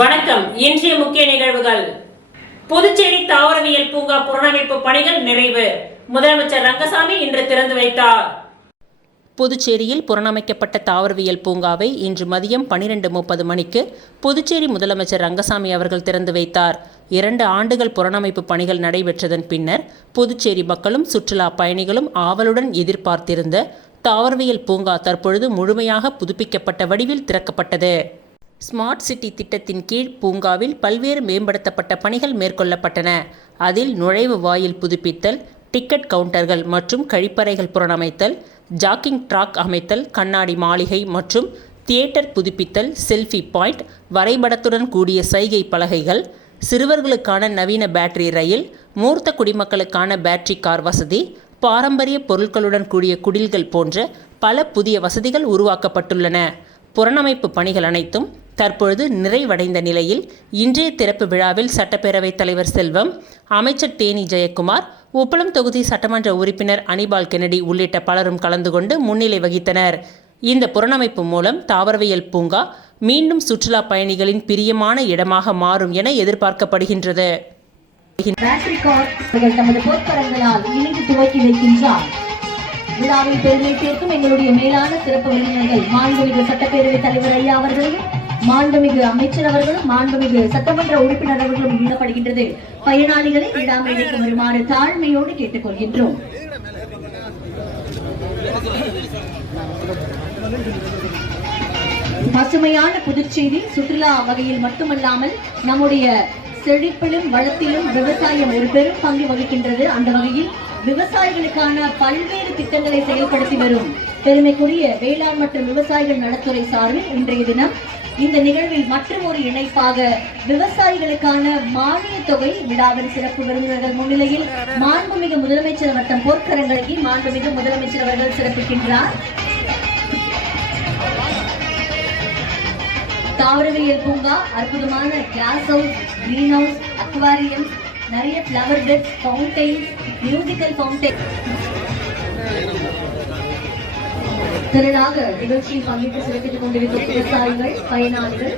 வணக்கம். இன்றைய முக்கிய நிகழ்வுகள். புதுச்சேரி தாவரவியல் பூங்கா புனரமைப்பு பணிகள் நிறைவு. முதலமைச்சர் ரங்கசாமி இன்று திறந்து வைத்தார். புதுச்சேரியில் புனரமைக்கப்பட்ட தாவரவியல் பூங்காவை இன்று மதியம் 12:30 மணிக்கு புதுச்சேரி முதலமைச்சர் ரங்கசாமி அவர்கள் திறந்து வைத்தார். 2 ஆண்டுகள் புனரமைப்பு பணிகள் நடைபெற்றதன் பின்னர் புதுச்சேரி மக்களும் சுற்றுலா பயணிகளும் ஆவலுடன் எதிர்பார்த்திருந்த தாவரவியல் பூங்கா தற்பொழுது முழுமையாக புதுப்பிக்கப்பட்ட வடிவில் திறக்கப்பட்டது. ஸ்மார்ட் சிட்டி திட்டத்தின் கீழ் பூங்காவில் பல்வேறு மேம்படுத்தப்பட்ட பணிகள் மேற்கொள்ளப்பட்டன. அதில் நுழைவு வாயில் புதுப்பித்தல், டிக்கெட் கவுண்டர்கள் மற்றும் கழிப்பறைகள் புனரமைத்தல், ஜாக்கிங் ட்ராக் அமைத்தல், கண்ணாடி மாளிகை மற்றும் தியேட்டர் புதுப்பித்தல், செல்ஃபி பாயிண்ட், வரைபடத்துடன் கூடிய சைகை பலகைகள், சிறுவர்களுக்கான நவீன பேட்டரி ரயில், மூர்த்த குடிமக்களுக்கான பேட்டரி கார் வசதி, பாரம்பரிய பொருட்களுடன் கூடிய குடில்கள் போன்ற பல புதிய வசதிகள் உருவாக்கப்பட்டுள்ளன. புனரமைப்பு பணிகள் அனைத்தும் தற்பொழுது நிறைவடைந்த நிலையில் இன்றைய திறப்பு விழாவில் சட்டப்பேரவைத் தலைவர் செல்வம், அமைச்சர் தேனி ஜெயக்குமார், உப்பளம் தொகுதி சட்டமன்ற உறுப்பினர் அனிபால் கென்னடி உள்ளிட்ட பலரும் கலந்து கொண்டு முன்னிலை வகித்தனர். இந்த புனரமைப்பு மூலம் தாவரவியல் பூங்கா மீண்டும் சுற்றுலா பயணிகளின் பிரியமான இடமாக மாறும் என எதிர்பார்க்கப்படுகின்றது. விழாவில் பெருமை சேர்க்கும் எங்களுடைய மேலான சிறப்பு விருந்தினர்கள் மாண்புமிகு சட்டப்பேரவை தலைவர் ஐயா அவர்களையும், மாண்புமிகு அமைச்சர் அவர்களும், மாண்புமிகு சட்டமன்ற உறுப்பினர் அவர்களும் ஈடுபடுகின்றது. பயனாளிகளை விழா மேடைக்கு வருமாறு தாழ்மையோடு கேட்டுக்கொள்கின்றோம். பசுமையான புதுச்சேரி சுற்றுலா வகையில் மட்டுமல்லாமல் நம்முடைய செழிப்பிலும் வளத்திலும் விவசாயம் ஒரு பெரும் பங்கு வகிக்கின்றது. அந்த வகையில் விவசாயிகளுக்கான பல்வேறு திட்டங்களை செயல்படுத்தி வரும் பெருமைக்குரிய வேளாண் மற்றும் விவசாயிகள் நலத்துறை சார்பில் இன்றைய தினம் இந்த நிகழ்வில் மற்றும் ஒரு இணைப்பாக விவசாயிகளுக்கான மானிய தொகை விழாவின் சிறப்பு விருந்தினர்கள் முன்னிலையில் மாண்புமிகு முதலமைச்சர் வட்டம் போர்க்கரங்களுக்கு மாண்புமிகு முதலமைச்சர் அவர்கள் சிறப்பிக்கின்றார். தாவரவியல் பூங்கா அற்புதமான glass house, green house, aquarium, நிறைய flower beds, fountains, musical fountain திரளாக நிகழ்ச்சியில் பங்கேற்று சிறப்பித்துக் கொண்டிருக்கும் விவசாயிகள், பயனாளிகள்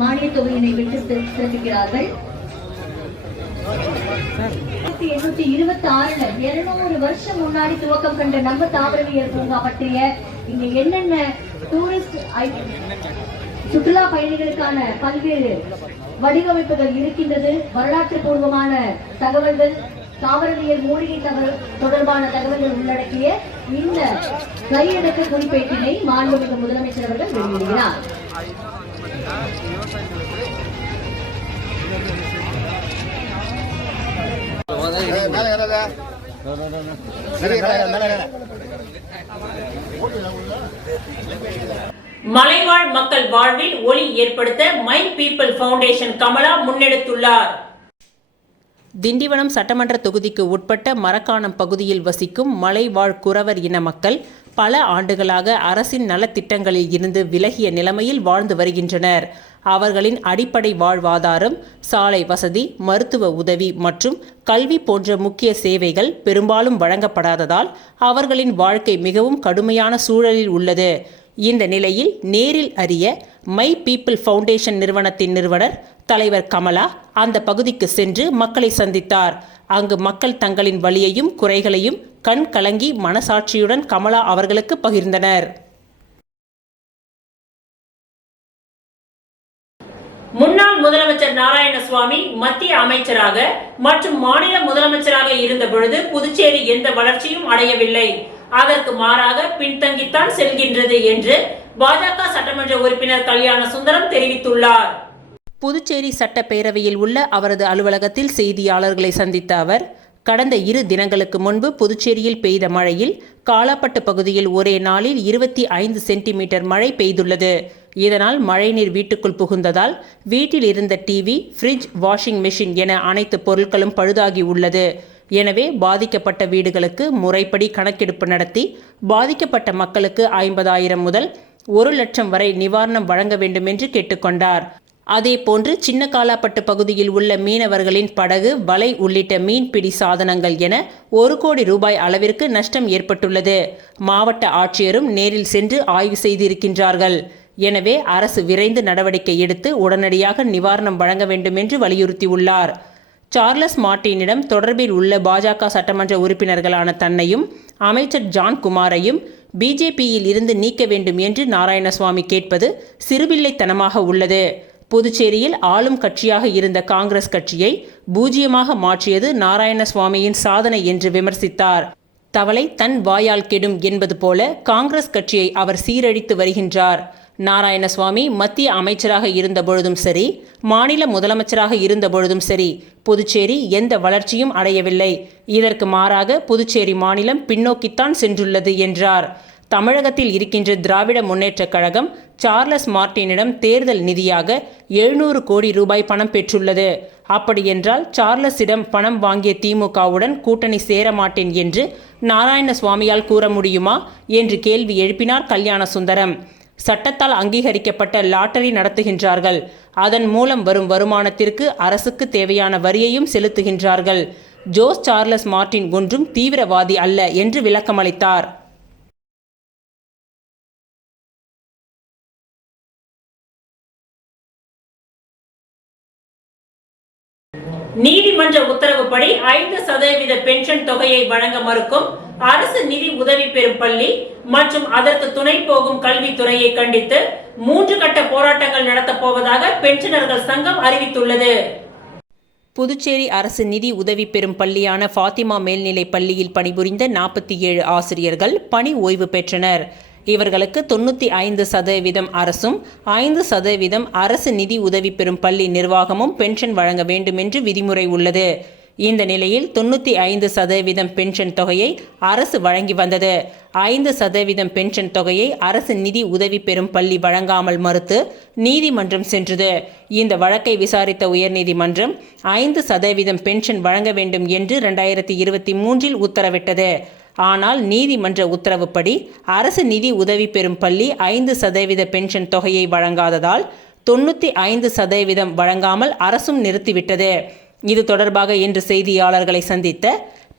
மானிய தொகையினை விட்டு சிறப்பிக்கிறார்கள். 1826 200 வருஷம் முன்னாடி துவக்கம் கண்ட நம்ம தாவரவியல் பூங்கா பற்றிய இங்க என்னென்ன டூரிஸ்ட் சுற்றுலா பயணிகளுக்கான பல்வேறு வடிவமைப்புகள் இருக்கின்றது, வரலாற்று பூர்வமான தகவல்கள், தாவரவியல் மூலிகை தொடர்பான தகவல்கள் உள்ளடக்கிய இந்த கையெழுத்து குறிப்பேட்டினை மாண்புமிகு முதலமைச்சர் அவர்கள் வெளியிடுகிறார். மலைவாழ் மக்கள் வாழ்வில் ஒளி ஏற்படுத்த மை பீப்பிள் ஃபவுண்டேஷன் கமலா முன்னெடுத்துள்ளார். திண்டிவனம் சட்டமன்ற தொகுதிக்கு உட்பட்ட மரக்காணம் பகுதியில் வசிக்கும் மலைவாழ் குறவர் இன மக்கள் பல ஆண்டுகளாக அரசின் நலத்திட்டங்களில் இருந்து விலகிய நிலைமையில் வாழ்ந்து வருகின்றனர். அவர்களின் அடிப்படை வாழ்வாதாரம், சாலை வசதி, மருத்துவ உதவி மற்றும் கல்வி போன்ற முக்கிய சேவைகள் பெரும்பாலும் வழங்கப்படாததால் அவர்களின் வாழ்க்கை மிகவும் கடுமையான சூழலில் உள்ளது. இந்த நிலையில் நேரில் அறிய மை பீப்பிள் ஃபவுண்டேஷன் நிறுவனத்தின் நிறுவனர் தலைவர் கமலா அந்த பகுதிக்கு சென்று மக்களை சந்தித்தார். அங்கு மக்கள் தங்களின் வலியையும் குறைகளையும் கண் கலங்கி மனசாட்சியுடன் கமலா அவர்களுக்கு பகிர்ந்தனர். முன்னாள் முதலமைச்சர் நாராயணசுவாமி மத்திய அமைச்சராக மற்றும் மாநில முதலமைச்சராக இருந்த பொழுது புதுச்சேரி எந்த வளர்ச்சியும் அடையவில்லை, அதற்கு மாறாக பின்தங்கித்தான் செல்கின்றது என்று பாஜக சட்டமன்ற உறுப்பினர் கல்யாண சுந்தரம் தெரிவித்துள்ளார். புதுச்சேரி சட்டப்பேரவையில் உள்ள அவரது அலுவலகத்தில் செய்தியாளர்களை சந்தித்த அவர், கடந்த 2 தினங்களுக்கு முன்பு புதுச்சேரியில் பெய்த மழையில் காலாப்பட்டு பகுதியில் ஒரே நாளில் 25 சென்டிமீட்டர் மழை பெய்துள்ளது. இதனால் மழைநீர் வீட்டுக்குள் புகுந்ததால் வீட்டில் இருந்த டிவி, ஃப்ரிட்ஜ், வாஷிங் மெஷின் என அனைத்து பொருட்களும் பழுதாகி உள்ளது. எனவே பாதிக்கப்பட்ட வீடுகளுக்கு முறைப்படி கணக்கெடுப்பு நடத்தி பாதிக்கப்பட்ட மக்களுக்கு 50,000 முதல் 1,00,000 வரை நிவாரணம் வழங்க வேண்டும் என்று கேட்டுக்கொண்டார். அதேபோன்று சின்ன காலாப்பட்டு பகுதியில் உள்ள மீனவர்களின் படகு, வலை உள்ளிட்ட மீன்பிடி சாதனங்கள் என 1 கோடி ரூபாய் அளவிற்கு நஷ்டம் ஏற்பட்டுள்ளது. மாவட்ட ஆட்சியரும் நேரில் சென்று ஆய்வு செய்திருக்கின்றார்கள். எனவே அரசு விரைந்து நடவடிக்கை எடுத்து உடனடியாக நிவாரணம் வழங்க வேண்டும் என்று வலியுறுத்தியுள்ளார். சார்லஸ் மார்ட்டினிடம் தொடர்பில் உள்ள பாஜக சட்டமன்ற உறுப்பினர்களான தன்னையும் அமைச்சர் ஜான் குமாரையும் பிஜேபியில் இருந்து நீக்க வேண்டும் என்று நாராயணசுவாமி கேட்பது சிறுபிள்ளைத்தனமாக உள்ளது. புதுச்சேரியில் ஆளும் கட்சியாக இருந்த காங்கிரஸ் கட்சியை பூஜ்ஜியமாக மாற்றியது நாராயணசுவாமியின் சாதனை என்று விமர்சித்தார். தவளை தன் வாயால் கெடும் என்பது போல காங்கிரஸ் கட்சியை அவர் சீரழித்து வருகின்றார். நாராயணசுவாமி மத்திய அமைச்சராக இருந்த பொழுதும் சரி, மாநில முதலமைச்சராக இருந்த பொழுதும் சரி, புதுச்சேரி எந்த வளர்ச்சியும் அடையவில்லை. இதற்கு மாறாக புதுச்சேரி மாநிலம் பின்னோக்கித்தான் சென்றுள்ளது என்றார். தமிழகத்தில் இருக்கின்ற திராவிட முன்னேற்றக் கழகம் சார்லஸ் மார்ட்டினிடம் தேர்தல் நிதியாக 700 கோடி ரூபாய் பணம் பெற்றுள்ளது. அப்படியென்றால் சார்லஸிடம் பணம் வாங்கிய திமுகவுடன் கூட்டணி சேரமாட்டேன் என்று நாராயணசுவாமியால் கூற முடியுமா என்று கேள்வி எழுப்பினார் கல்யாணசுந்தரம். சட்டத்தால் அங்கீகரிக்கப்பட்ட லாட்டரி நடத்துகின்றார்கள். அதன் மூலம் வரும் வருமானத்திற்கு அரசுக்கு தேவையான வரியையும் செலுத்துகின்றார்கள். ஜோஸ் சார்லஸ் மார்ட்டின் ஒன்றும் தீவிரவாதி அல்ல என்று விளக்கமளித்தார். நீதிமன்ற உத்தரவுப்படி 5% பென்ஷன் தொகையை வழங்க மறுக்கும் அரசு நிதி உதவி பெறும் பள்ளி மற்றும் அதற்கு துணை போகும் கல்வித்துறையை கண்டித்து 3 கட்ட போராட்டங்கள் நடத்தப் போவதாக பென்ஷனர்கள் சங்கம் அறிவித்துள்ளது. புதுச்சேரி அரசு நிதி உதவி பெறும் பள்ளியான ஃபாத்திமா மேல்நிலைப் பள்ளியில் பணிபுரிந்த 47 ஆசிரியர்கள் பணி ஓய்வு பெற்றனர். இவர்களுக்கு 95% அரசும் 5% அரசு நிதி உதவி பெறும் பள்ளி நிர்வாகமும் பென்ஷன் வழங்க வேண்டும் என்று விதிமுறை உள்ளது. இந்த நிலையில் 95% பென்ஷன் தொகையை அரசு வழங்கி வந்தது. 5% பென்ஷன் தொகையை அரசு நிதி உதவி பெறும் பள்ளி வழங்காமல் மறுத்து நீதிமன்றம் சென்றது. இந்த வழக்கை விசாரித்த உயர்நீதிமன்றம் 5% பென்ஷன் வழங்க வேண்டும் என்று 2023 உத்தரவிட்டது. ஆனால் நீதிமன்ற உத்தரவுப்படி அரசு நிதி உதவி பெறும் பள்ளி 5% பென்ஷன் தொகையை வழங்காததால் 95% வழங்காமல் அரசும் நிறுத்திவிட்டது. இது தொடர்பாக இன்று செய்தியாளர்களை சந்தித்த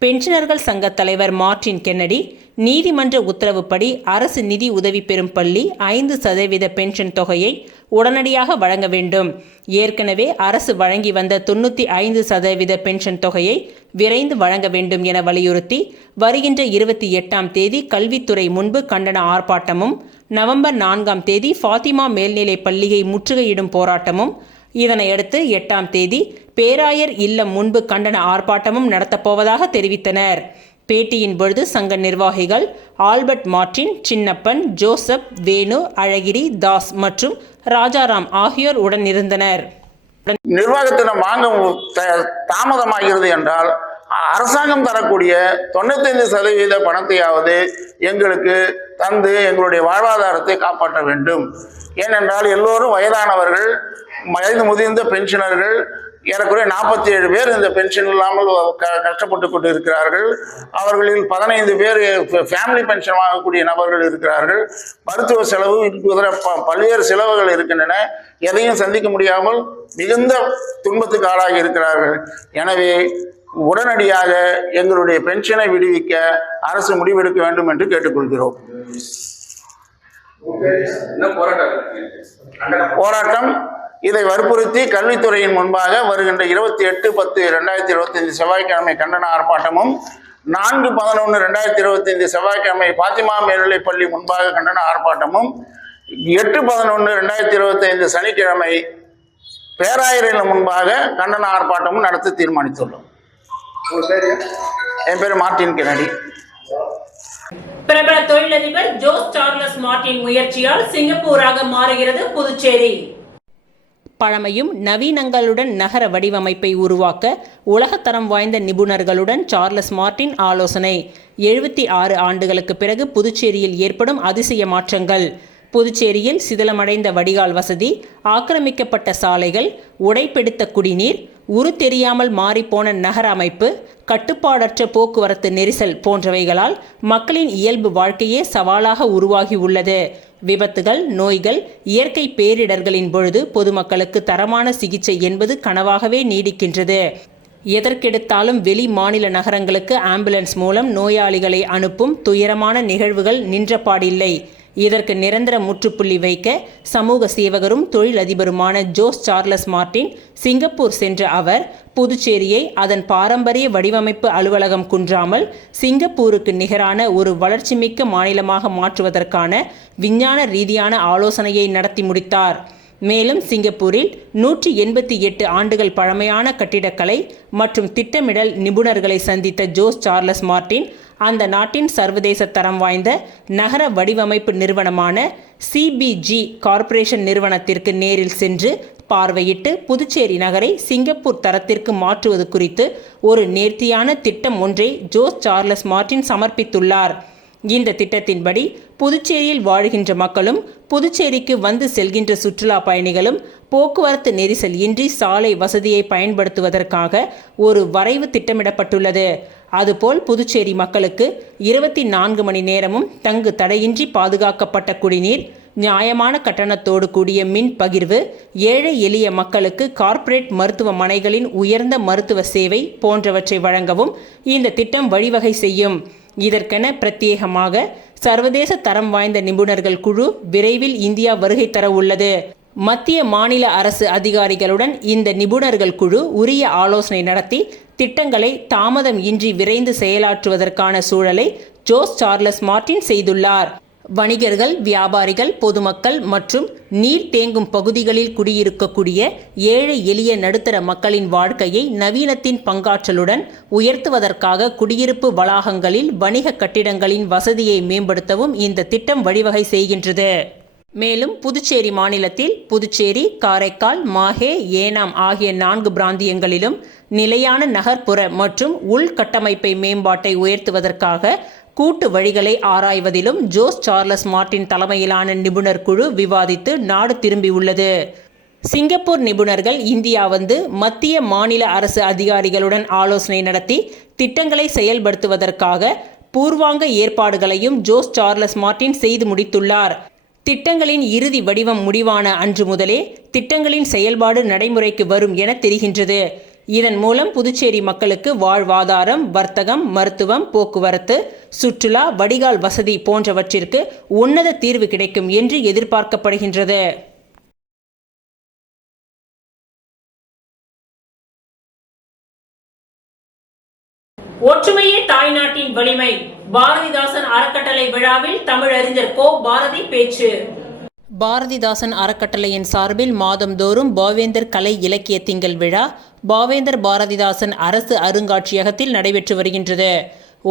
பென்ஷனர்கள் சங்க தலைவர் மார்ட்டின் கென்னடி, நீதிமன்ற உத்தரவுப்படி அரசு நிதி உதவி பெறும் பள்ளி 5% பென்ஷன் தொகையை உடனடியாக வழங்க வேண்டும். ஏற்கனவே அரசு வழங்கி வந்த 95% பென்ஷன் தொகையை விரைந்து வழங்க வேண்டும் என வலியுறுத்தி வருகின்ற 28ஆம் தேதி கல்வித்துறை முன்பு கண்டன ஆர்ப்பாட்டமும், நவம்பர் 4ஆம் தேதி ஃபாத்திமா மேல்நிலைப் பள்ளியை முற்றுகையிடும் போராட்டமும், இதனையடுத்து 8ஆம் தேதி பேராயர் இல்லம் முன்பு கண்டன ஆர்ப்பாட்டமும் நடத்தப்போவதாக தெரிவித்தனர். பேட்டியின் பொழுது சங்க நிர்வாகிகள் ஆல்பர்ட் மார்ட்டின், சின்னப்பன், ஜோசப், வேணு, அழகிரி, தாஸ் மற்றும் ராஜாராம் ஆகியோர் உடனிருந்தனர். நிர்வாகத்திடம் வாங்க தாமதமாகிறது என்றால் அரசாங்கம் தரக்கூடிய 95% பணத்தையாவது எங்களுக்கு தந்து எங்களுடைய வாழ்வாதாரத்தை காப்பாற்ற வேண்டும். ஏனென்றால் எல்லோரும் வயதானவர்கள், வயது முதிர்ந்த பென்ஷனர்கள், ஏறக்குறைய 47 பேர் இந்த பென்ஷன் இல்லாமல் கஷ்டப்பட்டு கொண்டு இருக்கிறார்கள். அவர்களில் 15 பேர் ஃபேமிலி பென்ஷன் வாங்கக்கூடிய நபர்கள் இருக்கிறார்கள். மருத்துவ செலவு பல்வேறு செலவுகள் இருக்கின்றன. எதையும் சந்திக்க முடியாமல் மிகுந்த துன்பத்துக்கு ஆளாகி இருக்கிறார்கள். எனவே உடனடியாக எங்களுடைய பென்ஷனை விடுவிக்க அரசு முடிவெடுக்க வேண்டும் என்று கேட்டுக்கொள்கிறோம். போராட்டம் இதை வற்புறுத்தி கல்வித்துறையின் முன்பாக வருகின்ற 28/10/2025 செவ்வாய்க்கிழமை கண்டன ஆர்ப்பாட்டமும், 4/11/2025 செவ்வாய்க்கிழமை பாத்திமா மேல்நிலைப் பள்ளி முன்பாக கண்டன ஆர்ப்பாட்டமும், 8/11/2025 சனிக்கிழமை பேராயரின் முன்பாக கண்டன ஆர்ப்பாட்டமும் நடத்த தீர்மானித்துள்ளோம். என் பேர் மார்ட்டின் கென்னடி. பிரபல தொழிலதிபர் ஜோஸ் சார்லஸ் மார்ட்டின் முயற்சியால் சிங்கப்பூராக மாறுகிறது புதுச்சேரி. பழமையும் நவீனங்களுடன் நகர வடிவமைப்பை உருவாக்க உலகத்தரம் வாய்ந்த நிபுணர்களுடன் சார்லஸ் மார்ட்டின் ஆலோசனை. 76 ஆண்டுகளுக்கு பிறகு புதுச்சேரியில் ஏற்படும் அதிசய மாற்றங்கள். புதுச்சேரியில் சிதிலமடைந்த வடிகால் வசதி, ஆக்கிரமிக்கப்பட்ட சாலைகள், உடைப்பெடுத்த குடிநீர், உரு தெரியாமல் மாறிப்போன நகர அமைப்பு, கட்டுப்பாடற்ற போக்குவரத்து நெரிசல் போன்றவைகளால் மக்களின் இயல்பு வாழ்க்கையே சவாலாக உருவாகி உள்ளது. விபத்துகள், நோய்கள், இயற்கை பேரிடர்களின் பொழுது பொதுமக்களுக்கு தரமான சிகிச்சை என்பது கனவாகவே நீடிக்கின்றது. எதற்கெடுத்தாலும் வெளி மாநில நகரங்களுக்கு ஆம்புலன்ஸ் மூலம் நோயாளிகளை அனுப்பும் துயரமான நிகழ்வுகள் நின்றபாடில்லை. இதற்கு நிரந்தர முற்றுப்புள்ளி வைக்க சமூக சேவகரும் தொழிலதிபருமான ஜோஸ் சார்லஸ் மார்டின் சிங்கப்பூர் சென்ற அவர் புதுச்சேரியை அதன் பாரம்பரிய வடிவமைப்பு அலுவலகம் குன்றாமல் சிங்கப்பூருக்கு நிகரான ஒரு வளர்ச்சிமிக்க மாநிலமாக மாற்றுவதற்கான விஞ்ஞான ரீதியான ஆலோசனையை நடத்தி முடித்தார். மேலும் சிங்கப்பூரில் 188 ஆண்டுகள் பழமையான கட்டிடக்கலை மற்றும் திட்டமிடல் நிபுணர்களை சந்தித்த ஜோஸ் சார்லஸ் மார்டின் அந்த நாட்டின் சர்வதேச தரம் வாய்ந்த நகர வடிவமைப்பு நிறுவனமான CBG கார்ப்பரேஷன் நிறுவனத்திற்கு நேரில் சென்று பார்வையிட்டு புதுச்சேரி நகரை சிங்கப்பூர் தரத்திற்கு மாற்றுவது குறித்து ஒரு நேர்த்தியான திட்டம் ஒன்றை ஜோஸ் சார்லஸ் மார்டின் சமர்ப்பித்துள்ளார். இந்த திட்டத்தின்படி புதுச்சேரியில் வாழ்கின்ற மக்களும் புதுச்சேரிக்கு வந்து செல்கின்ற சுற்றுலா பயணிகளும் போக்குவரத்து நெரிசல் இன்றி சாலை வசதியை பயன்படுத்துவதற்காக ஒரு வரைவு திட்டமிடப்பட்டுள்ளது. அதுபோல் புதுச்சேரி மக்களுக்கு 24 மணி நேரமும் தங்கு தடையின்றி பாதுகாக்கப்பட்ட குடிநீர், நியாயமான கட்டணத்தோடு கூடிய மின் பகிர்வு, ஏழை எளிய மக்களுக்கு கார்ப்பரேட் மருத்துவமனைகளின் உயர்ந்த மருத்துவ சேவை போன்றவற்றை வழங்கவும் இந்த திட்டம் வழிவகை செய்யும். இதற்கென பிரத்யேகமாக சர்வதேச தரம் வாய்ந்த நிபுணர்கள் குழு விரைவில் இந்தியா வருகை தர உள்ளது. மத்திய மாநில அரசு அதிகாரிகளுடன் இந்த நிபுணர்கள் குழு உரிய ஆலோசனை நடத்தி திட்டங்களை தாமதம் இன்றி விரைந்து செயலாற்றுவதற்கான சூழலை ஜோஸ் சார்லஸ் மார்டின் செய்துள்ளார். வணிகர்கள், வியாபாரிகள், பொதுமக்கள் மற்றும் நீர் தேங்கும் பகுதிகளில் குடியிருக்கக்கூடிய ஏழை எளிய நடுத்தர மக்களின் வாழ்க்கையை நவீனத்தின் பங்காற்றலுடன் உயர்த்துவதற்காக குடியிருப்பு வளாகங்களில் வணிக கட்டிடங்களின் வசதியை மேம்படுத்தவும் இந்த திட்டம் வழிவகை செய்கின்றது. மேலும் புதுச்சேரி மாநிலத்தில் புதுச்சேரி, காரைக்கால், மாஹே, ஏனாம் ஆகிய 4 பிராந்தியங்களிலும் நிலையான நகர்ப்புற மற்றும் உள்கட்டமைப்பை மேம்பாட்டை உயர்த்துவதற்காக கூட்டு வழிகளை ஆராய்வதிலும் ஜோஸ் சார்லஸ் மார்டின் தலைமையிலான நிபுணர் குழு விவாதித்து நாடு திரும்பியுள்ளது. சிங்கப்பூர் நிபுணர்கள் இந்தியா வந்து மத்திய மாநில அரசு அதிகாரிகளுடன் ஆலோசனை நடத்தி திட்டங்களை செயல்படுத்துவதற்காக பூர்வாங்க ஏற்பாடுகளையும் ஜோஸ் சார்லஸ் மார்டின் செய்து முடித்துள்ளார். திட்டங்களின் இறுதி வடிவம் முடிவான அன்று முதலே திட்டங்களின் செயல்பாடு நடைமுறைக்கு வரும் என தெரிகின்றது. இதன் மூலம் புதுச்சேரி மக்களுக்கு வாழ்வாதாரம், வர்த்தகம், மருத்துவம், போக்குவரத்து, சுற்றுலா, வடிகால் வசதி போன்றவற்றிற்கு உன்னத தீர்வு கிடைக்கும் என்று எதிர்பார்க்கப்படுகின்றது. ஒற்றுமையே தாய்நாட்டின் வலிமை. பாரதிதாசன் அறக்கட்டளை விழாவில் தமிழறிஞர் கோ. பாரதி பேச்சு. பாரதிதாசன் அறக்கட்டளையின் சார்பில் மாதந்தோறும் பாவேந்தர் கலை இலக்கிய திங்கள் விழா பாவேந்தர் பாரதிதாசன் அரசு அருங்காட்சியகத்தில் நடைபெற்று வருகின்றது.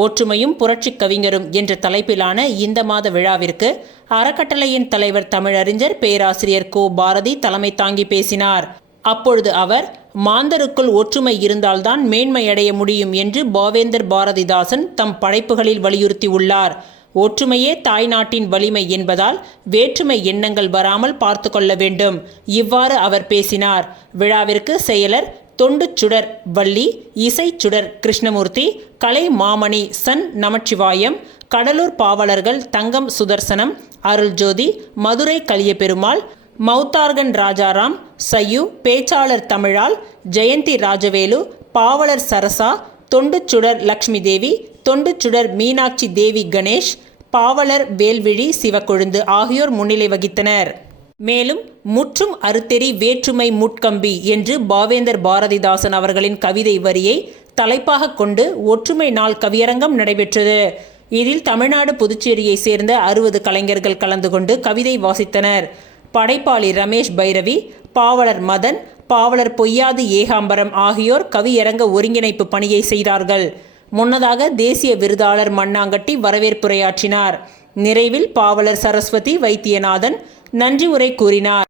ஒற்றுமையும் புரட்சி கவிஞரும் என்ற தலைப்பிலான இந்த மாத விழாவிற்கு அறக்கட்டளையின் தலைவர் தமிழறிஞர் பேராசிரியர் கோ. பாரதி தலைமை தாங்கி பேசினார். அப்பொழுது அவர், மாந்தருக்குள் ஒற்றுமை இருந்தால்தான் மேன்மையடைய முடியும் என்று பாவேந்தர் பாரதிதாசன் தம் படைப்புகளில் வலியுறுத்தியுள்ளார். ஒற்றுமையே தாய்நாட்டின் வலிமை என்பதால் வேற்றுமை எண்ணங்கள் வராமல் பார்த்து கொள்ள வேண்டும். இவ்வாறு அவர் பேசினார். விழாவிற்கு செயலர் தொண்டுச்சுடர் வள்ளி, இசைச்சுடர் கிருஷ்ணமூர்த்தி, கலை மாமணி சன் நமச்சிவாயம், கடலூர் பாவலர்கள் தங்கம் சுதர்சனம், அருள்ஜோதி, மதுரை கலியபெருமாள், மௌத்தார்கன் ராஜாராம், சையு, பேச்சாளர் தமிழால், ஜெயந்தி ராஜவேலு, பாவலர் சரசா, தொண்டுச்சுடர் லக்ஷ்மி தேவி, தொண்டுச்சுடர் மீனாட்சி தேவி கணேஷ், பாவலர் வேல்விழி சிவக்கொழுந்து ஆகியோர் முன்னிலை வகித்தனர். மேலும் முற்றும் அறுத்தெறி வேற்றுமை முட்கம்பி என்று பாவேந்தர் பாரதிதாசன் அவர்களின் கவிதை வரியை தலைப்பாக கொண்டு ஒற்றுமை நாள் கவியரங்கம் நடைபெற்றது. இதில் தமிழ்நாடு புதுச்சேரியை சேர்ந்த 60 கலைஞர்கள் கலந்து கொண்டு கவிதை வாசித்தனர். படைப்பாளி ரமேஷ் பைரவி, பாவலர் மதன், பாவலர் பொய்யாது ஏகாம்பரம் ஆகியோர் கவியரங்க ஒருங்கிணைப்பு பணியை செய்தார்கள். முன்னதாக தேசிய விருதாளர் மண்ணாங்கட்டி வரவேற்புரையாற்றினார். நிறைவில் பாவலர் சரஸ்வதி வைத்தியநாதன் நன்றி உரை கூறினார்.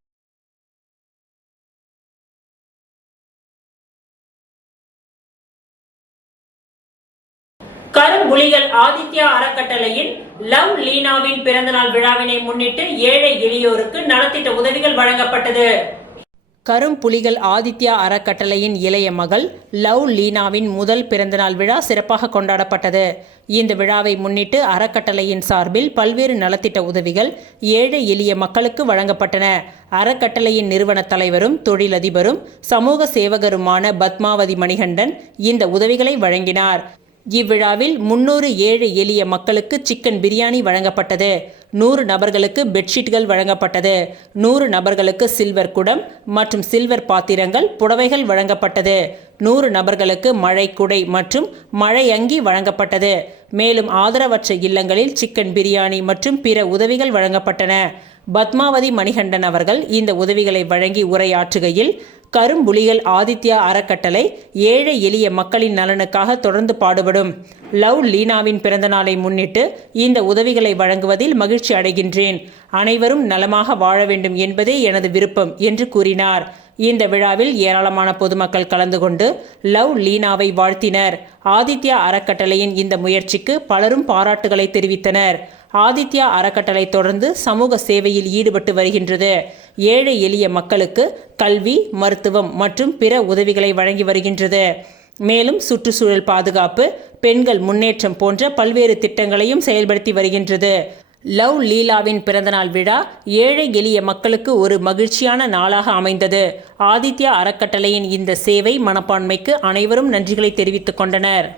கரும்புலிகள் ஆதித்யா அறக்கட்டளையின் லவ் லீனாவின் பிறந்தநாள் விழாவினை முன்னிட்டு ஏழை எளியோருக்கு நலத்திட்ட உதவிகள் வழங்கப்பட்டது. கரும்புலிகள் ஆதித்யா அறக்கட்டளையின் இளைய மகள் லவ் லீனாவின் முதல் பிறந்தநாள் விழா சிறப்பாக கொண்டாடப்பட்டது. இந்த விழாவை முன்னிட்டு அறக்கட்டளையின் சார்பில் பல்வேறு நலத்திட்ட உதவிகள் ஏழை எளிய மக்களுக்கு வழங்கப்பட்டன. அறக்கட்டளையின் நிறுவன தலைவரும் தொழிலதிபரும் சமூக சேவகருமான பத்மாவதி மணிகண்டன் இந்த உதவிகளை வழங்கினார். இவ்விழாவில் 300 ஏழை எளிய மக்களுக்கு சிக்கன் பிரியாணி வழங்கப்பட்டது. 100 நபர்களுக்கு பெட்ஷீட்கள் வழங்கப்பட்டது. 100 நபர்களுக்கு சில்வர் குடம் மற்றும் சில்வர் பாத்திரங்கள், புடவைகள் வழங்கப்பட்டது. 100 நபர்களுக்கு மழை குடை மற்றும் மழை அங்கி வழங்கப்பட்டது. மேலும் ஆதரவற்ற இல்லங்களில் சிக்கன் பிரியாணி மற்றும் பிற உதவிகள் வழங்கப்பட்டன. பத்மாவதி மணிகண்டன் அவர்கள் இந்த உதவிகளை வழங்கி உரையாற்றுகையில், கரும்புலிகள் ஆதித்யா அறக்கட்டளை ஏழை எளிய மக்களின் நலனுக்காக தொடர்ந்து பாடுபடும். லவ் லீனாவின் பிறந்தநாளை முன்னிட்டு இந்த உதவிகளை வழங்குவதில் மகிழ்ச்சி அடைகின்றேன். அனைவரும் நலமாக வாழ வேண்டும் என்பதே எனது விருப்பம் என்று கூறினார். இந்த விழாவில் ஏராளமான பொதுமக்கள் கலந்து கொண்டு லவ் லீனாவை வாழ்த்தினர். ஆதித்யா அறக்கட்டளையின் இந்த முயற்சிக்கு பலரும் பாராட்டுகளை தெரிவித்தனர். ஆதித்யா அறக்கட்டளை தொடர்ந்து சமூக சேவையில் ஈடுபட்டு வருகின்றது. ஏழை எளிய மக்களுக்கு கல்வி, மருத்துவம் மற்றும் பிற உதவிகளை வழங்கி வருகின்றது. மேலும் சுற்றுச்சூழல் பாதுகாப்பு, பெண்கள் முன்னேற்றம் போன்ற பல்வேறு திட்டங்களையும் செயல்படுத்தி வருகின்றது. லவ் லீலாவின் பிறந்தநாள் விழா ஏழை எளிய மக்களுக்கு ஒரு மகிழ்ச்சியான நாளாக அமைந்தது. ஆதித்யா அறக்கட்டளையின் இந்த சேவை மனப்பான்மைக்கு அனைவரும் நன்றிகளை தெரிவித்துக் கொண்டனர்.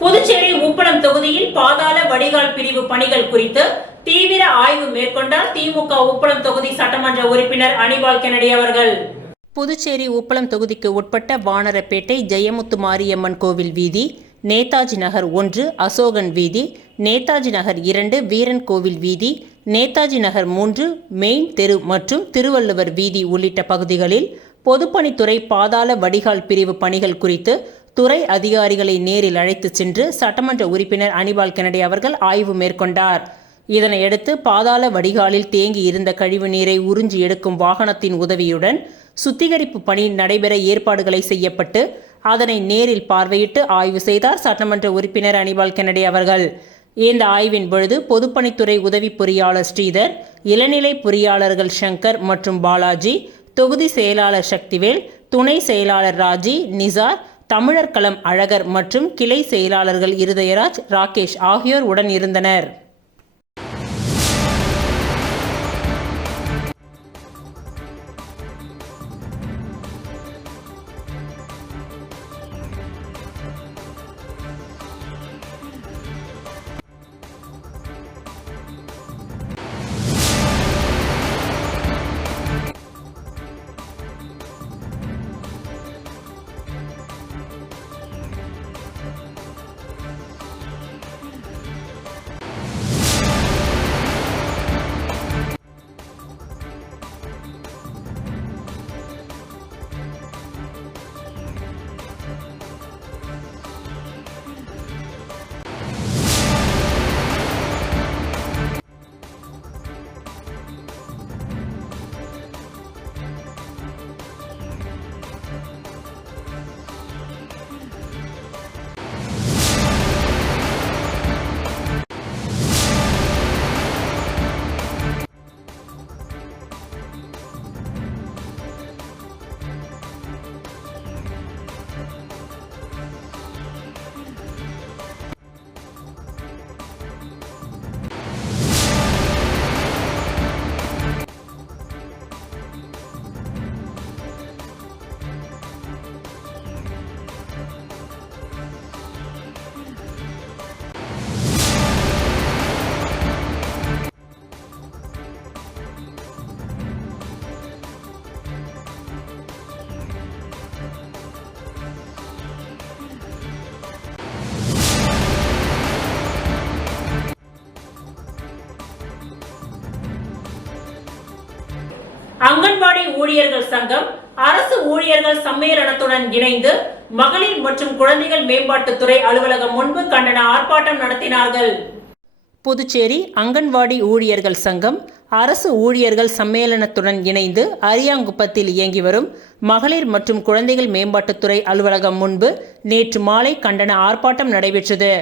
புதுச்சேரி உப்பளம் தொகுதியில் பாதாள வடிகால் பிரிவு பணிகள் குறித்து தீவிர ஆய்வு மேற்கொண்டார் திமுக உப்பளம் தொகுதி சட்டமன்ற உறுப்பினர் அனிபால் கென்னடி அவர்கள். புதுச்சேரி உப்பளம் தொகுதிக்கு உட்பட்ட வானரப்பேட்டை ஜெயமுத்து மாரியம்மன் கோவில் வீதி, நேதாஜி நகர் 1 அசோகன் வீதி, நேதாஜி நகர் 2 வீரன் கோவில் வீதி, நேதாஜி நகர் 3 மெயின் தெரு மற்றும் திருவள்ளுவர் வீதி உள்ளிட்ட பகுதிகளில் பொதுப்பணித்துறை பாதாள வடிகால் பிரிவு பணிகள் குறித்து துறை அதிகாரிகளை நேரில் அழைத்து சென்று சட்டமன்ற உறுப்பினர் அனிபால் கென்னடி அவர்கள் ஆய்வு மேற்கொண்டார். இதனையடுத்து பாதாள வடிகாலில் தேங்கி இருந்த கழிவு நீரை உறிஞ்சி எடுக்கும் வாகனத்தின் உதவியுடன் சுத்திகரிப்பு பணி நடைபெற ஏற்பாடுகளை செய்யப்பட்டு அதனை நேரில் பார்வையிட்டு ஆய்வு செய்தார் சட்டமன்ற உறுப்பினர் அனிபால் கென்னடி அவர்கள். இந்த ஆய்வின் பொழுது பொதுப்பணித்துறை உதவி பொறியாளர் ஸ்ரீதர், இளநிலை பொறியாளர்கள் சங்கர் மற்றும் பாலாஜி, தொகுதி செயலாளர் சக்திவேல், துணை செயலாளர் ராஜி, நிசார், தமிழர் களம் அழகர் மற்றும் கிளை செயலாளர்கள் இருதயராஜ், ராகேஷ் ஆகியோர் உடன் இருந்தனர். ஊழியர்கள் சங்கம் அரசு ஊழியர்கள் சம்மேளனத்துடன் இணைந்து மகளிர் மற்றும் குழந்தைகள் மேம்பாட்டுத்துறை அலுவலகம் முன்பு கண்டன ஆர்ப்பாட்டம் நடத்தினார்கள். புதுச்சேரி அங்கன்வாடி ஊழியர்கள் சங்கம் அரசு ஊழியர்கள் சம்மேளனத்துடன் இணைந்து அரியாங்குப்பத்தில் இயங்கி வரும் மகளிர் மற்றும் குழந்தைகள் மேம்பாட்டுத்துறை அலுவலகம் முன்பு நேற்று மாலை கண்டன ஆர்ப்பாட்டம் நடைபெற்றது.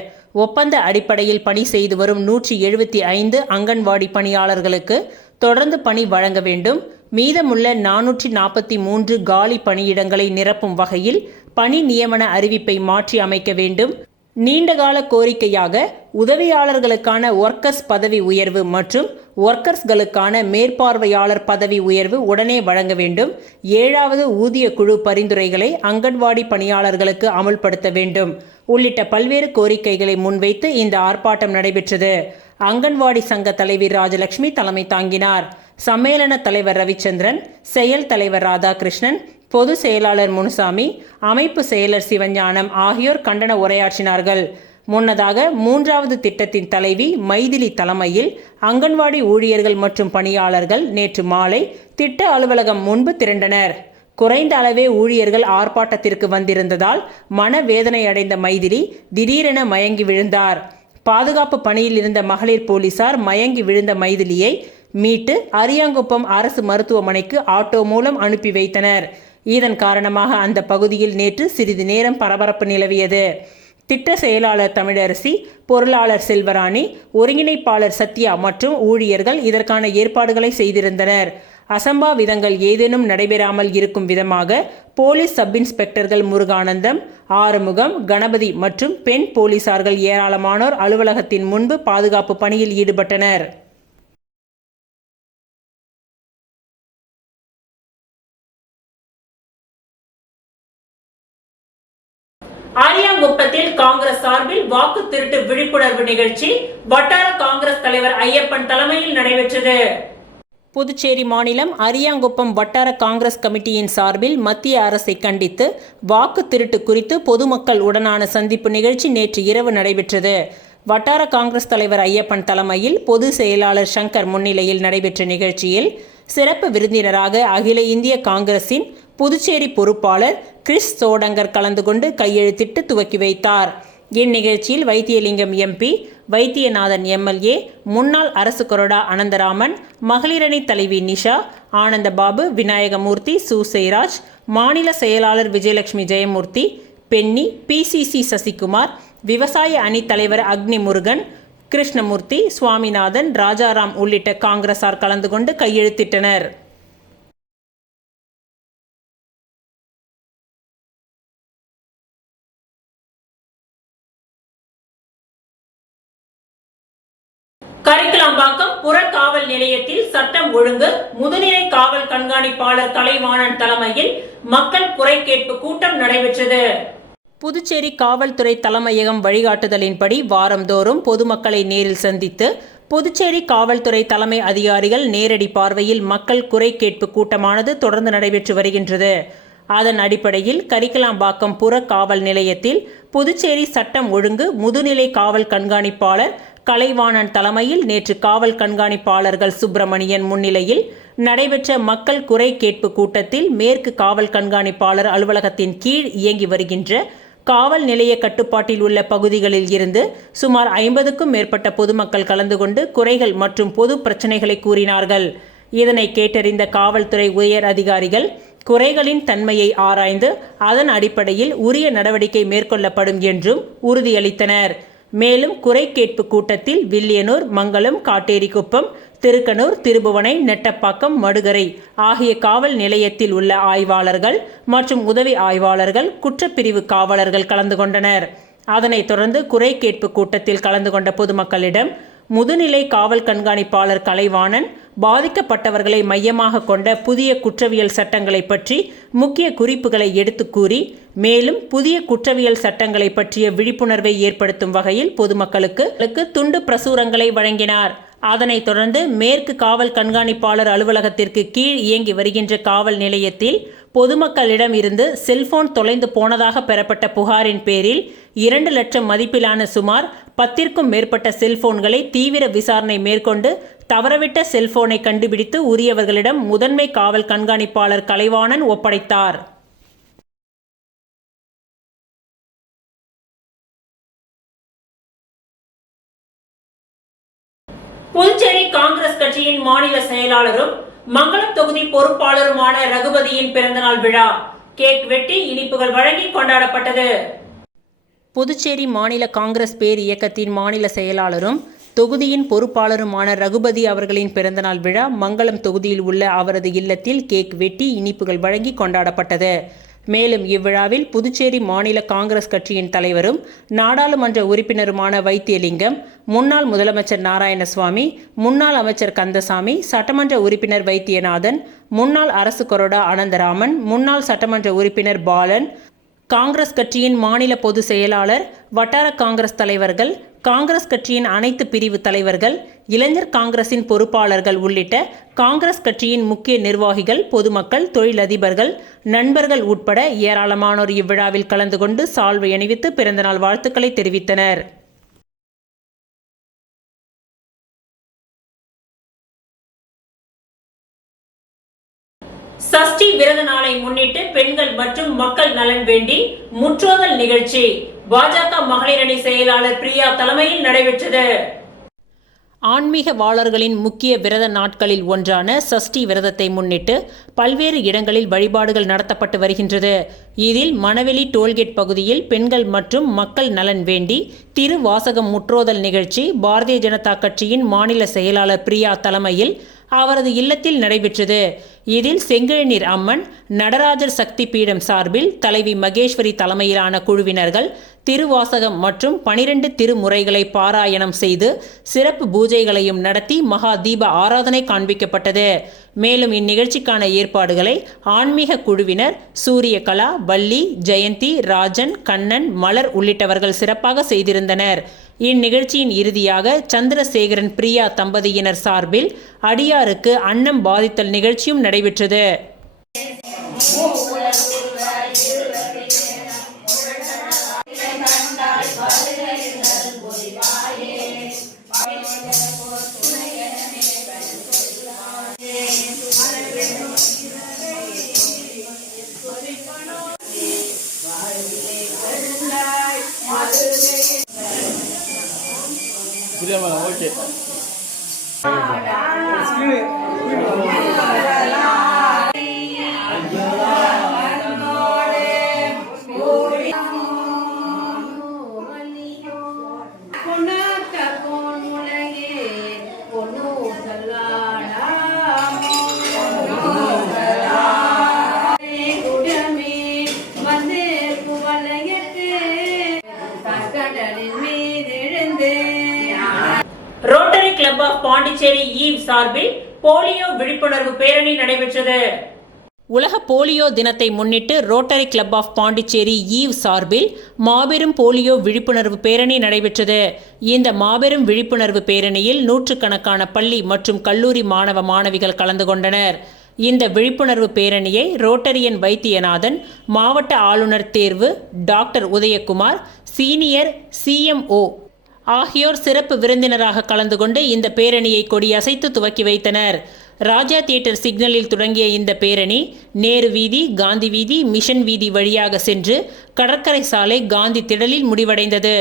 ஒப்பந்த அடிப்படையில் பணி செய்து வரும் 175 அங்கன்வாடி பணியாளர்களுக்கு தொடர்ந்து பணி வழங்க வேண்டும். மீதமுள்ள 443 காலி பணியிடங்களை நிரப்பும் வகையில் பணி நியமன அறிவிப்பை மாற்றி அமைக்க வேண்டும். நீண்டகால கோரிக்கையாக உதவியாளர்களுக்கான ஒர்க்கர்ஸ் பதவி உயர்வு மற்றும் ஒர்க்கர்ஸ்களுக்கான மேற்பார்வையாளர் பதவி உயர்வு உடனே வழங்க வேண்டும். 7வது ஊதிய குழு பரிந்துரைகளை அங்கன்வாடி பணியாளர்களுக்கு அமுல்படுத்த வேண்டும் உள்ளிட்ட பல்வேறு கோரிக்கைகளை முன்வைத்து இந்த ஆர்ப்பாட்டம் நடைபெற்றது. அங்கன்வாடி சங்க தலைவி ராஜலட்சுமி தலைமை தாங்கினார். சம்மேளன தலைவர் ரவிச்சந்திரன், செயல் தலைவர் ராதாகிருஷ்ணன், பொது செயலாளர் முனுசாமி, அமைப்பு செயலர் சிவஞானம் ஆகியோர் கண்டன உரையாற்றினார்கள். முன்னதாக 3வது திட்டத்தின் தலைவி மைதிலி தலைமையில் அங்கன்வாடி ஊழியர்கள் மற்றும் பணியாளர்கள் நேற்று மாலை திட்ட அலுவலகம் முன்பு திரண்டனர். குறைந்த அளவே ஊழியர்கள் ஆர்ப்பாட்டத்திற்கு வந்திருந்ததால் மனவேதனை அடைந்த மைதிலி திடீரென மயங்கி விழுந்தார். பாதுகாப்பு பணியில் இருந்த மகளிர் போலீசார் மயங்கி விழுந்த மைதிலியை மீட்டு அரியாங்குப்பம் அரசு மருத்துவமனைக்கு ஆட்டோ மூலம் அனுப்பி வைத்தனர். இதன் காரணமாக அந்த பகுதியில் நேற்று சிறிது நேரம் பரபரப்பு நிலவியது. திட்ட செயலாளர் தமிழரசி, பொருளாளர் செல்வராணி, ஒருங்கிணைப்பாளர் சத்யா மற்றும் ஊழியர்கள் இதற்கான ஏற்பாடுகளை செய்திருந்தனர். அசம்பாவிதங்கள் ஏதேனும் நடைபெறாமல் இருக்கும் விதமாக போலீஸ் சப் இன்ஸ்பெக்டர்கள் முருகானந்தம், ஆறுமுகம், கணபதி மற்றும் பெண் போலீசார்கள் ஏராளமானோர் அலுவலகத்தின் முன்பு பாதுகாப்பு பணியில் ஈடுபட்டனர். ஆரியாங்குப்பத்தில் காங்கிரஸ் சார்பில் வாக்கு திருட்டு விழிப்புணர்வு நிகழ்ச்சி வட்டார காங்கிரஸ் தலைவர் ஐயப்பன் தலைமையில் நடைபெற்றது. புதுச்சேரி மாநிலம் அரியாங்குப்பம் வட்டார காங்கிரஸ் கமிட்டியின் சார்பில் மத்திய அரசை கண்டித்து வாக்கு திருட்டு குறித்து பொதுமக்கள் உடனான சந்திப்பு நிகழ்ச்சி நேற்று இரவு நடைபெற்றது. வட்டார காங்கிரஸ் தலைவர் ஐயப்பன் தலைமையில் பொது செயலாளர் சங்கர் முன்னிலையில் நடைபெற்ற நிகழ்ச்சியில் சிறப்பு விருந்தினராக அகில இந்திய காங்கிரசின் புதுச்சேரி பொறுப்பாளர் கிறிஸ் சோடங்கர் கலந்து கொண்டு கையெழுத்திட்டு துவக்கி வைத்தார். இந்நிகழ்ச்சியில் வைத்தியலிங்கம் எம்பி, வைத்தியநாதன் எம்எல்ஏ, முன்னாள் அரசு கொறடா அனந்தராமன், மகளிரணி தலைவி நிஷா, ஆனந்தபாபு, விநாயகமூர்த்தி, சூசைராஜ், மாநில செயலாளர் விஜயலட்சுமி ஜெயமூர்த்தி, பென்னி, பிசிசி சசிகுமார், விவசாய அணி தலைவர் அக்னி முருகன், கிருஷ்ணமூர்த்தி, சுவாமிநாதன், ராஜாராம் உள்ளிட்ட காங்கிரசார் கலந்து கொண்டு கையெழுத்திட்டனர். கரிக்கலாம்பாக்கம் புறக்காவல் நிலையத்தில் சட்டம் ஒழுங்கு முதுநிலை காவல் கண்காணிப்பாளர் கலைவாணன் தலைமையில் மக்கள் குறை கேட்பு கூட்டம் நடைபெற்றது. புதுச்சேரி காவல்துறை தலைமையகம் வழிகாட்டுதலின்படி வாரந்தோறும் பொதுமக்களை நேரில் சந்தித்து புதுச்சேரி காவல்துறை தலைமை அதிகாரிகள் நேரடி பார்வையில் மக்கள் குறை கேட்பு கூட்டமானது தொடர்ந்து நடைபெற்று வருகின்றது. அதன் அடிப்படையில் கரிக்கலாம்பாக்கம் புற காவல் நிலையத்தில் புதுச்சேரி சட்டம் ஒழுங்கு முதுநிலை காவல் கண்காணிப்பாளர் கலைவாணன் தலைமையில் நேற்று காவல் கண்காணிப்பாளர்கள் சுப்பிரமணியன் முன்னிலையில் நடைபெற்ற மக்கள் குறை கேட்பு கூட்டத்தில் மேற்கு காவல் கண்காணிப்பாளர் அலுவலகத்தின் கீழ் இயங்கி வருகின்ற காவல் நிலைய கட்டுப்பாட்டில் உள்ள பகுதிகளில் இருந்து சுமார் 50க்கும் மேற்பட்ட பொதுமக்கள் கலந்து கொண்டு குறைகள் மற்றும் பொது பிரச்சனைகளை கூறினார்கள். இதனை கேட்டறிந்த காவல்துறை உயர் அதிகாரிகள் குறைகளின் தன்மையை ஆராய்ந்து அதன் அடிப்படையில் உரிய நடவடிக்கை மேற்கொள்ளப்படும் என்றும் உறுதியளித்தனர். மேலும் குறை கேட்பு கூட்டத்தில் வில்லியனூர், மங்கலம், காட்டேரிக்குப்பம், திருக்கனூர், திருபுவனை, நெட்டப்பாக்கம், மடுகரை ஆகிய காவல் நிலையத்தில் உள்ள ஆய்வாளர்கள் மற்றும் உதவி ஆய்வாளர்கள், குற்றப்பிரிவு காவலர்கள் கலந்து கொண்டனர். அதனைத் தொடர்ந்து குறை கேட்பு கூட்டத்தில் கலந்து கொண்ட பொதுமக்களிடம் முதுநிலை காவல் கண்காணிப்பாளர் கலைவாணன் பாதிக்கப்பட்டவர்களை மையமாக கொண்ட புதிய குற்றவியல் சட்டங்களை பற்றி முக்கிய குறிப்புகளை எடுத்து கூறி மேலும் புதிய குற்றவியல் சட்டங்களை பற்றிய விழிப்புணர்வை ஏற்படுத்தும் வகையில் பொதுமக்களுக்கு துண்டு பிரசுரங்களை வழங்கினார். அதனைத் தொடர்ந்து மேற்கு காவல் கண்காணிப்பாளர் அலுவலகத்திற்கு கீழ் இயங்கி வருகின்ற காவல் நிலையத்தில் பொதுமக்களிடம் இருந்து செல்போன் தொலைந்து போனதாக பெறப்பட்ட புகாரின் பேரில் 2 லட்சம் மதிப்பிலான சுமார் 10க்கும் மேற்பட்ட செல்போன்களை தீவிர விசாரணை மேற்கொண்டு தவறவிட்ட செல்போனை கண்டுபிடித்து உரியவர்களிடம் முதன்மை காவல் கண்காணிப்பாளர் கலைவாணன் ஒப்படைத்தார். புதுச்சேரி காங்கிரஸ் கட்சியின் மாநில செயலாளரும் மங்களம் தொகுதி பொறுப்பாளருமான ரகுபதியின் பிறந்தநாள் விழா கேக் வெட்டி இனிப்புகள் வழங்கி கொண்டாடப்பட்டது. புதுச்சேரி மாநில காங்கிரஸ் பேர் இயக்கத்தின் மாநில செயலாளரும் தொகுதியின் பொறுப்பாளருமான ரகுபதி அவர்களின் பிறந்தநாள் விழா மங்களம் தொகுதியில் உள்ள அவரது இல்லத்தில் கேக் வெட்டி இனிப்புகள் வழங்கி கொண்டாடப்பட்டது. மேலும் இவ்விழாவில் புதுச்சேரி மாநில காங்கிரஸ் கட்சியின் தலைவரும் நாடாளுமன்ற உறுப்பினருமான வைத்தியலிங்கம், முன்னாள் முதலமைச்சர் நாராயணசுவாமி, முன்னாள் அமைச்சர் கந்தசாமி, சட்டமன்ற உறுப்பினர் வைத்தியநாதன், முன்னாள் அரசு கொறடா அனந்தராமன், முன்னாள் சட்டமன்ற உறுப்பினர் பாலன், காங்கிரஸ் கட்சியின் மாநில பொதுச் செயலாளர், வட்டார காங்கிரஸ் தலைவர்கள், காங்கிரஸ் கட்சியின் அனைத்து பிரிவு தலைவர்கள், இளைஞர் காங்கிரசின் பொறுப்பாளர்கள் உள்ளிட்ட காங்கிரஸ் கட்சியின் முக்கிய நிர்வாகிகள், பொதுமக்கள், தொழிலதிபர்கள், நண்பர்கள் உட்பட ஏராளமானோர் இவ்விழாவில் கலந்து கொண்டு சால்வை அணிவித்து பிறந்தநாள் வாழ்த்துக்களை தெரிவித்தனர். சஷ்டி விரத நாளை முன்னிட்டு பெண்கள் மற்றும் மக்கள் நலன் வேண்டி முற்றோதல் நிகழ்ச்சி பாஜக மகளிரணி செயலாளர் பிரியா தலைமையில் நடைபெற்றது. ஆன்மீகவாளர்களின் முக்கிய விரத நாட்களில் ஒன்றான சஷ்டி விரதத்தை முன்னிட்டு பல்வேறு இடங்களில் வழிபாடுகள் நடத்தப்பட்டு வருகின்றது. இதில் மணவெளி டோல்கேட் பகுதியில் பெண்கள் மற்றும் மக்கள் நலன் வேண்டி திருவாசகம் முற்றோதல் நிகழ்ச்சி பாரதிய ஜனதா கட்சியின் மாநில செயலாளர் பிரியா தலைமையில் அவரது இல்லத்தில் நடைபெற்றது. இதில் செங்கிழநீர் அம்மன் நடராஜர் சக்தி பீடம் சார்பில் தலைவி மகேஸ்வரி தலைமையிலான குழுவினர்கள் திருவாசகம் மற்றும் 12 திருமுறைகளை பாராயணம் செய்து சிறப்பு பூஜைகளையும் நடத்தி மகா தீப ஆராதனை காண்பிக்கப்பட்டது. மேலும் இந்நிகழ்ச்சிக்கான ஏற்பாடுகளை ஆன்மீக குழுவினர் சூரியகலா, வள்ளி, ஜெயந்தி, ராஜன், கண்ணன், மலர் உள்ளிட்டவர்கள் சிறப்பாக செய்திருந்தனர். இந்நிகழ்ச்சியின் இறுதியாக சந்திரசேகரன் பிரியா தம்பதியினர் சார்பில் அடியாருக்கு அன்னம் பாதித்தல் நிகழ்ச்சியும் நடைபெற்றது. Okay. Rotary club of Pondicherry eve சார்பில் போலியோ விழிப்புணர்வு பேரணி நடைபெற்றது. உலக போலியோ தினத்தை முன்னிட்டு rotary club of Pondicherry eve சார்பில் மாபெரும் போலியோ விழிப்புணர்வு பேரணி நடைபெற்றது. இந்த மாபெரும் விழிப்புணர்வு பேரணியில் நூற்றுக்கணக்கான பள்ளி மற்றும் கல்லூரி மாணவ மாணவிகள் கலந்து கொண்டனர். இந்த விழிப்புணர்வு பேரணியை ரோட்டரியன் வைத்தியநாதன், மாவட்ட ஆளுநர் தேர்வு டாக்டர் உதயகுமார், சீனியர் CMO ஆகியோர் சிறப்பு விருந்தினராக கலந்து கொண்டு இந்த பேரணியை கொடியசைத்து துவக்கி வைத்தனர். ராஜா தியேட்டர் சிக்னலில் தொடங்கிய இந்த பேரணி நேரு வீதி, காந்தி வீதி, மிஷன் வீதி வழியாக சென்று கடற்கரை சாலை காந்தி திடலில் முடிவடைந்தது.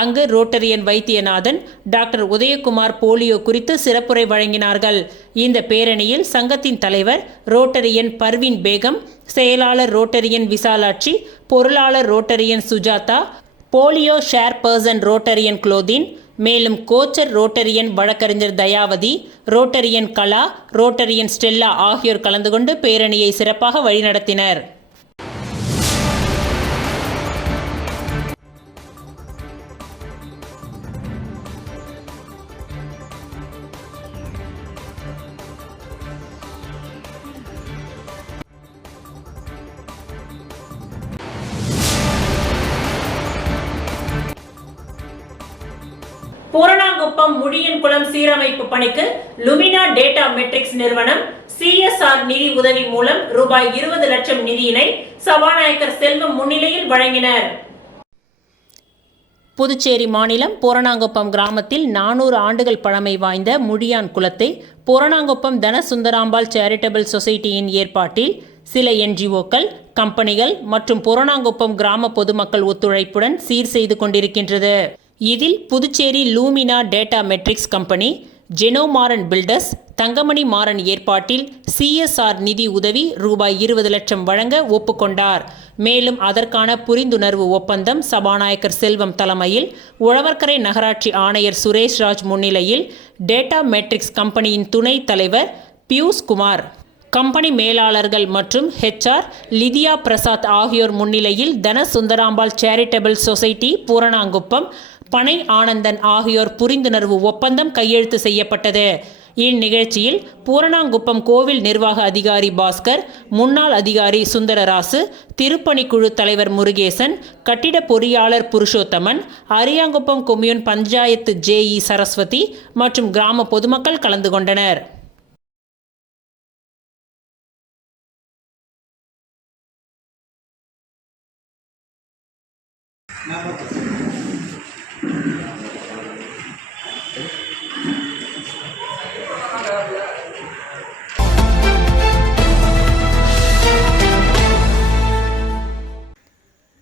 அங்கு Rotarian Vaidyanathan, doctor Udayakumar polio குறித்து சிறப்புரை வழங்கினார்கள். இந்த பேரணியில் சங்கத்தின் தலைவர் ரோட்டரியன் பர்வீன் பேகம், செயலாளர் ரோட்டரியன் விசாலாட்சி, பொருளாளர் Rotarian Sujatha, polio chairperson Rotarian குளோதின், மேலும் கோச்சர் ரோட்டரியன் வழக்கறிஞர் Dayavathi, Rotarian Kala, Rotarian Stella ஆகியோர் கலந்து கொண்டு பேரணியை சிறப்பாக வழிநடத்தினர். பூரணாங்குப்பம் முழியன்குளம் சீரமைப்பு பணிக்கு லுமினா டேட்டா மெட்ரிக்ஸ் நிறுவனம் CSR நிதி உதவி மூலம் ரூபாய் 20 லட்சம் நிதியினை சபாநாயகர் செல்வம் முன்னிலையில் வழங்கினர். புதுச்சேரி மாநிலம் பூரணாங்குப்பம் கிராமத்தில் 400 ஆண்டுகள் பழமை வாய்ந்த முழியான் குளத்தை பூரணாங்குப்பம் தனசுந்தராம்பாள் சேரிட்டபிள் சொசைட்டியின் ஏற்பாட்டில் சில NGOக்கள், கம்பெனிகள் மற்றும் பூரணாங்குப்பம் கிராம பொதுமக்கள் ஒத்துழைப்புடன் சீர் செய்து கொண்டிருக்கின்றது. இதில் Puducherry Lumina Datamatics company, ஜெனோமாரன் பில்டர்ஸ், தங்கமணி மாறன் ஏற்பாட்டில் CSR நிதி உதவி ரூபாய் 20 லட்சம் வழங்க ஒப்புக்கொண்டார். மேலும் அதற்கான புரிந்துணர்வு ஒப்பந்தம் சபாநாயகர் செல்வம் தலைமையில் உழவர்கரை நகராட்சி ஆணையர் சுரேஷ்ராஜ் முன்னிலையில் டேட்டா மெட்ரிக்ஸ் கம்பெனியின் துணைத் தலைவர் பியூஷ் குமார், கம்பெனி மேலாளர்கள் மற்றும் HR லிதியா பிரசாத் ஆகியோர் முன்னிலையில் தனசுந்தராம்பாள் சேரிட்டபிள் சொசைட்டி பூரணாங்குப்பம், பனை ஆனந்தன் ஆகியோர் புரிந்துணர்வு ஒப்பந்தம் கையெழுத்து செய்யப்பட்டது. இந்நிகழ்ச்சியில் பூரணாங்குப்பம் கோவில் நிர்வாக அதிகாரி பாஸ்கர், முன்னாள் அதிகாரி சுந்தரராசு, திருப்பணிக்குழு தலைவர் முருகேசன், கட்டிட பொறியாளர் புருஷோத்தமன், அரியாங்குப்பம் கொம்யூன் பஞ்சாயத்து JE சரஸ்வதி மற்றும் கிராம பொதுமக்கள் கலந்து கொண்டனர்.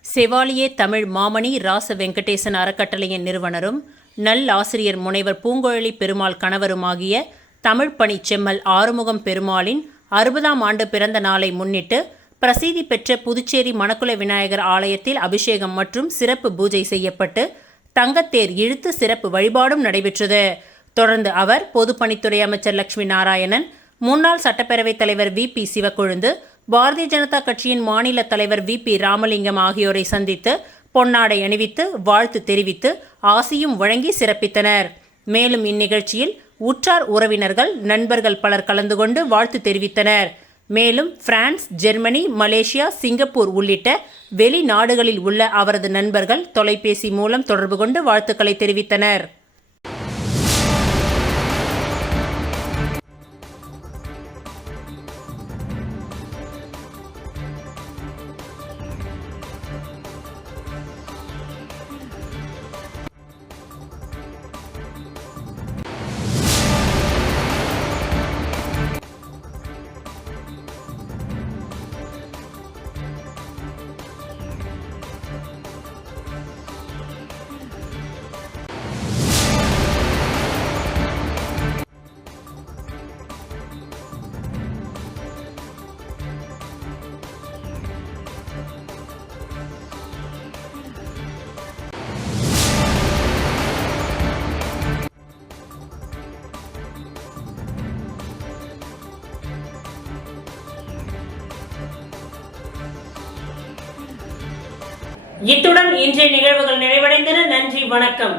செவாலியே தமிழ் மாமணி ராச வெங்கடேசன் அறக்கட்டளையின் நிறுவனரும் நல்லாசிரியர் முனைவர் பூங்கொழலி பெருமாள் கணவருமாகிய தமிழ் பணி செம்மல் ஆறுமுகம் பெருமாளின் 60ஆம் ஆண்டு பிறந்த நாளை முன்னிட்டு பிரசித்தி பெற்ற புதுச்சேரி மணக்குள விநாயகர் ஆலயத்தில் அபிஷேகம் மற்றும் சிறப்பு பூஜை செய்யப்பட்டு தங்கத்தேர் இழுத்து சிறப்பு வழிபாடும் நடைபெற்றது. தொடர்ந்து அவர் பொதுப்பணித்துறை அமைச்சர் லட்சுமி நாராயணன், முன்னாள் சட்டப்பேரவைத் தலைவர் VP சிவக்கொழுந்து, பாரதிய ஜனதா கட்சியின் மாநில தலைவர் VP ராமலிங்கம் ஆகியோரை சந்தித்து பொன்னாடை அணிவித்து வாழ்த்து தெரிவித்து ஆசியும் வழங்கி சிறப்பித்தனர். மேலும் இந்நிகழ்ச்சியில் உற்றார் உறவினர்கள், நண்பர்கள் பலர் கலந்து கொண்டு வாழ்த்து தெரிவித்தனர். மேலும் பிரான்ஸ், ஜெர்மனி, மலேசியா, சிங்கப்பூர் உள்ளிட்ட வெளிநாடுகளில் உள்ள அவரது நண்பர்கள் தொலைபேசி மூலம் தொடர்பு கொண்டு வாழ்த்துக்களை தெரிவித்தனர். இத்துடன் இன்றைய நிகழ்வுகள் நிறைவடைந்தன. நன்றி, வணக்கம்.